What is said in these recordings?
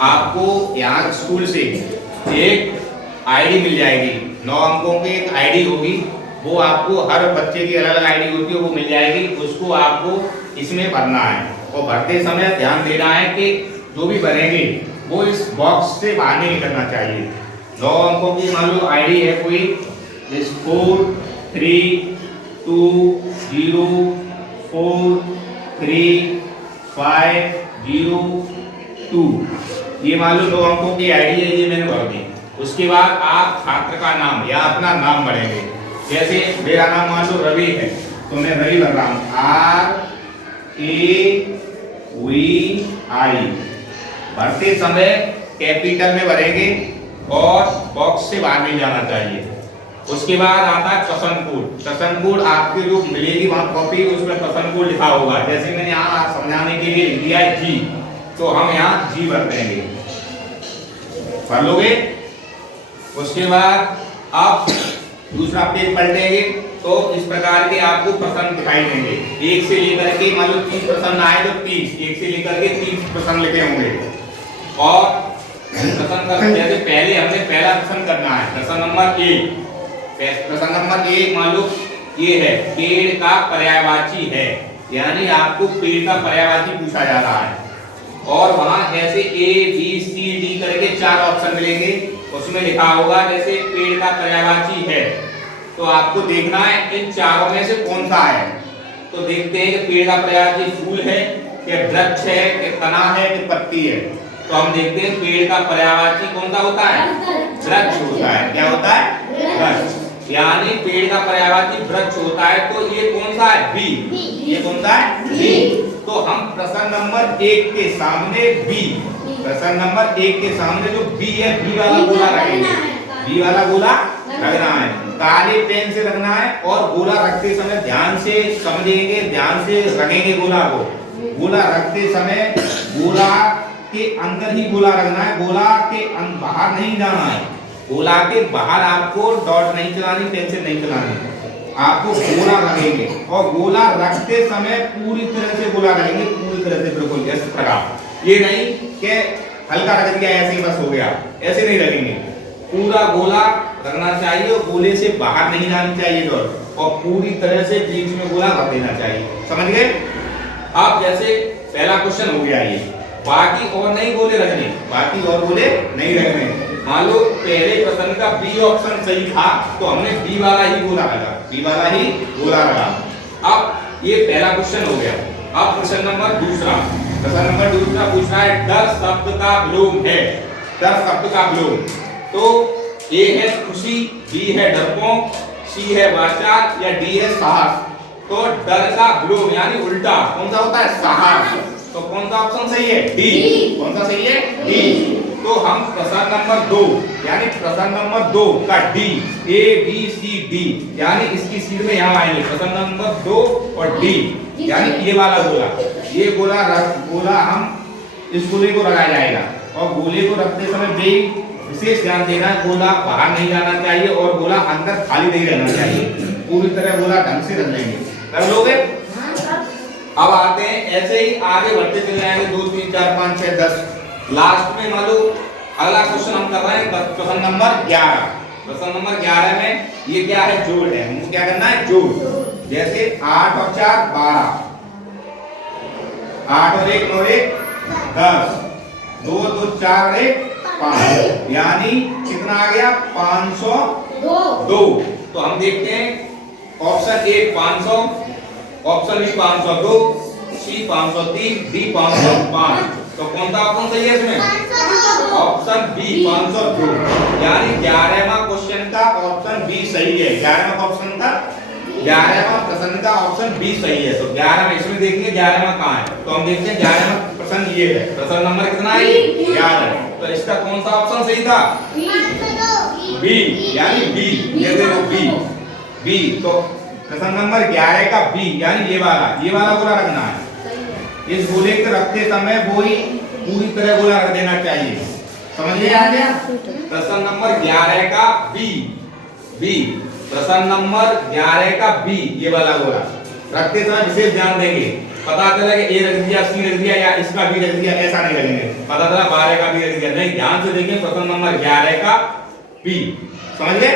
आपको यहाँ स्कूल से एक आईडी मिल जाएगी, 9 अंकों की एक आईडी होगी। वो आपको हर बच्चे की अलग अलग आईडी होती है, वो मिल जाएगी। उसको आपको इसमें भरना है और भरते समय ध्यान देना है कि जो भी भरेंगे वो इस बॉक्स से बाहर नहीं निकलना चाहिए। 9 अंकों की मान लो आईडी है कोई 4 3 2 0 4 3 5 0 2, ये मान लो 9 अंकों की आईडी है, ये मैंने भर दी। उसके बाद आप छात्र का नाम या अपना नाम भरेंगे। जैसे मेरा नाम मान लो रवि है, तो मैं रवि भर रहा हूँ, RAVI। भरते समय कैपिटल में भरेंगे और बॉक्स से बाहर नहीं जाना चाहिए। उसके बाद आता है प्रसन्न कोड। प्रसन्न कोड आपके जो मिलेगी वहां कॉपी, उसमें प्रसन्न कोड लिखा होगा। जैसे मैंने यहाँ समझाने के लिए लिख दिया है G, तो हम यहाँ G भर देंगे, भर लोगे। उसके बाद आप दूसरा पेज पलटेंगे तो इस प्रकार के आपको प्रश्न दिखाई देंगे। 1 से लेकर के मान लो 30 प्रश्न आए तो 30, 1 से लेकर के 30 प्रश्न लिखे होंगे। और प्रश्न कर जैसे पहले हमने पहला प्रश्न करना है, प्रश्न नंबर 1। प्रश्न नंबर 1 मान लो ये है, पेड़ का पर्यायवाची है, यानी आपको पेड़ का पर्यायवाची पूछा जा रहा है। और वहां ऐसे A B C D करके 4 ऑप्शन मिलेंगे, उसमें लिखा होगा जैसे पेड़ का पर्यायवाची है, तो आपको देखना है इन चारों में से कौन सा है। तो देखते हैं कि पेड़ का पर्यायवाची फूल है कि वृक्ष है कि तना है कि पत्ती है। तो हम देखते हैं पेड़ का पर्यायवाची कौन सा होता है, वृक्ष होता है। क्या होता है, वृक्ष। यानी पेड़ का पर्यायवाची वृक्ष होता है, तो ये कौन सा है, बी। ये कौन सा है, बी। तो हम प्रश्न नंबर 1 के सामने बी, प्रश्न नंबर 1 के सामने जो बी है, बी वाला गोला रखेंगे। बी वाला गोला रखना है, काले पेन से रखना है। और गोला रखते समय ध्यान से समझेंगे, ध्यान से रखेंगे गोला को। गोला रखते समय गोला के अंदर ही गोला रखना है, गोला के बाहर नहीं जाना है। गोला के बाहर आपको डॉट नहीं चलानी, पेंसिल नहीं चलानी, आपको गोला रखेंगे। और गोला रखते समय पूरी तरह से गोला रखेंगे, पूरी तरह से बिल्कुल इस प्रकार। ये नहीं कि हल्का रख दिया ऐसे ही बस हो गया, ऐसे नहीं रखेंगे। पूरा गोला रखना चाहिए और गोले से बाहर नहीं जानी चाहिए डॉट, और पूरी तरह से बीच में गोला रख देना चाहिए। समझ गए? अब जैसे पहला क्वेश्चन हो गया ये, बाकी और नहीं गोले रखने, बाकी और गोले नहीं रखने। मान लो पहले प्रश्न का बी ऑप्शन सही था, तो हमने बी वाला ही गोला रखा, बी वाला ही गोला रखा। अब ये पहला क्वेश्चन हो गया। अब क्वेश्चन नंबर दूसरा, प्रश्न नंबर दूसरा पूछ रहा है डर शब्द का विलोम है, डर शब्द का विलोम। तो ए है खुशी, बी है डरपोक, सी है वाचाल या डी है साहस। तो डर का विलोम यानी उल्टा कौन सा होता है, साहस। तो कौन सा ऑप्शन सही है, डी। कौन सा सही है, डी। तो हम प्रश्न नंबर 2 यानी प्रश्न नंबर 2 का D, A B C D, यानी इसकी सीट में यहाँ आएंगे प्रश्न नंबर 2 और डी, यानी ये वाला गोला। ये गोला गोला हम इस गोले को रखा जाएगा। और गोले को रखते समय विशेष ध्यान देना, गोला बाहर नहीं जाना चाहिए और गोला अंदर खाली नहीं रहना चाहिए। पूरी तरह गोला ढंग से रख लेंगे। कर लोगे? अब आते हैं ऐसे ही आगे बढ़ते चले जाएंगे, 2 3 4 5 6 10। लास्ट में मान लो अगला क्वेश्चन हम कर रहे हैं प्रश्न नंबर 11। प्रश्न नंबर 11 में ये क्या है, जोड़ है। हमको क्या करना है, जोड़। जैसे 8 और 4 12, 8 और 1 9 1 10, 2 2 4 और 1 5, यानी कितना आ गया, 502। तो हम देखते हैं option A 500, option B 502, C 503, D 505। तो कौन सा ऑप्शन सही है इसमें, ऑप्शन बी 502, यानी 11वां क्वेश्चन का ऑप्शन बी सही है। 11वां ऑप्शन था, 11वां प्रश्न का ऑप्शन बी सही है। तो 11 में इसमें देखेंगे 11वां कहां है, तो हम देखते हैं 11वां प्रश्न ये है। प्रश्न नंबर कितना है, 11। तो इसका कौन सा ऑप्शन सही था, बी, यानी बी। ये देखो बी, बी। तो प्रश्न नंबर 11 का बी यानी ये वाला गोला रखना है। इस गोले को रखते समय वो ही पूरी तरह गोला रख देना चाहिए। समझ गए? आ गया प्रश्न नंबर 11 का बी, बी। प्रश्न नंबर 11 का बी, ये वाला गोला रखते समय विशेष ध्यान देंगे पता चला कि ए रख दिया, सी रख दिया या इसका भी रख दिया, ऐसा नहीं लगेंगे। पता चला 12 का भी रख दिया, नहीं, ध्यान से देखिए प्रश्न नंबर 11 का बी। समझ गए?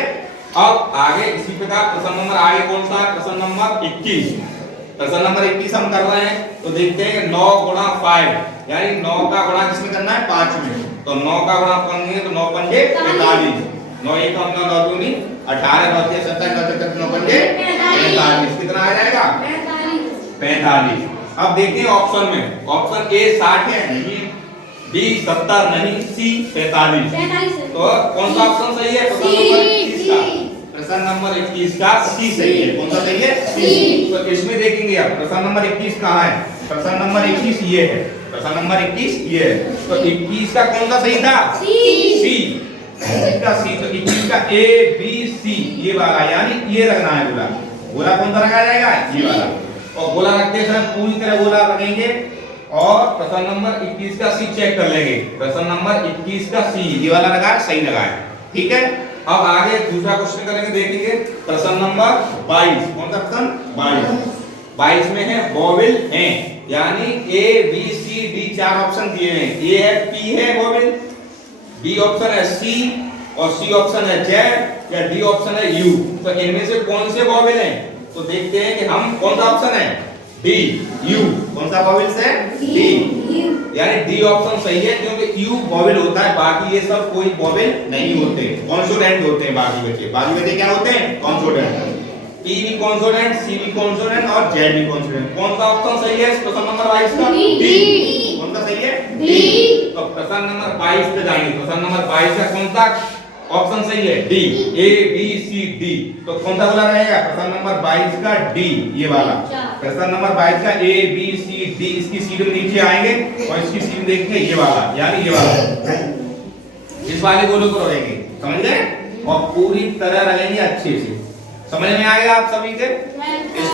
अब आगे इसी प्रकार प्रश्न नंबर आगे कौन सा है? प्रश्न नंबर 21। प्रश्न नंबर 21 हम कर रहे हैं, तो देखते हैं 9 गुणा 5 यानी 9 का गुणा किसमें करना है? 5 में। तो 9 का गुणा करेंगे तो 9 पंजे 45, 9 1 का 9 9 दूनी 18, 9 6 27, 9 7 9 पंजे 45, कितना आ जाएगा? 45। अब देखिए ऑप्शन में, ऑप्शन ए 60 है, नहीं, बी 70 नहीं, सी 45। तो कौन सा ऑप्शन सही है? प्रश्न नंबर 21 का सी सही है। कौन सा सही है? सी। तो इसमें देखेंगे आप प्रश्न नंबर 21 कहाँ है? प्रश्न नंबर 21 ये है, प्रश्न नंबर 21 ये है। तो 21 का कौन सा सही था? सी। इसका सी, तो 21 का ए बी सी ये वाला, यानी ये रखना है गोला। गोला कौन सा रखा जाएगा? ये वाला। और गोला रखते समय पूरी तरह गोला रखेंगे और प्रश्न नंबर 21 का सी चेक कर लेंगे। प्रश्न नंबर 21 का सी ये वाला लगा है, सही लगा है, ठीक है। अब आगे दूसरा क्वेश्चन करेंगे, देखेंगे प्रश्न नंबर 22। कौन सा प्रश्न? 22 में है वोवेल हैं, यानी A B C D 4 option दिए हैं। ए है पी है वोवेल, बी ऑप्शन है सी और सी ऑप्शन है जेड या डी ऑप्शन है यू। तो इनमें से कौन से वोवेल हैं? तो देखते हैं कि हम कौन सा ऑप्शन है? D you. कौन सा वोवेल है? डी, यानी डी ऑप्शन सही है, क्योंकि यू वोवेल होता है, बाकी ये सब कोई वोवेल नहीं होते, कॉन्सोनेंट होते हैं। बाकी बचे क्या होते हैं? कॉन्सोनेंट। पी भी कॉन्सोनेंट, सी भी कॉन्सोनेंट और जेड भी कॉन्सोनेंट। कौन सा ऑप्शन सही है प्रश्न नंबर 22 का? डी। कौन सा सही है? डी। तो प्रश्न नंबर 22 पे जाएंगे। प्रश्न नंबर 22 का कौन सा ऑप्शन सही है? D, A B C D. तो कौन सा वाला रहेगा? प्रश्न नंबर 22 का डी, ये वाला। प्रश्न नंबर 22 का ए बी सी डी, इसकी सीट में नीचे आएंगे और इसकी सीट देखेंगे ये वाला, यानी ये वाला, इस वाले गोलों को रहेंगे। समझ गए? और पूरी तरह रहेंगे अच्छे से। समझ में आएगा आप सभी के?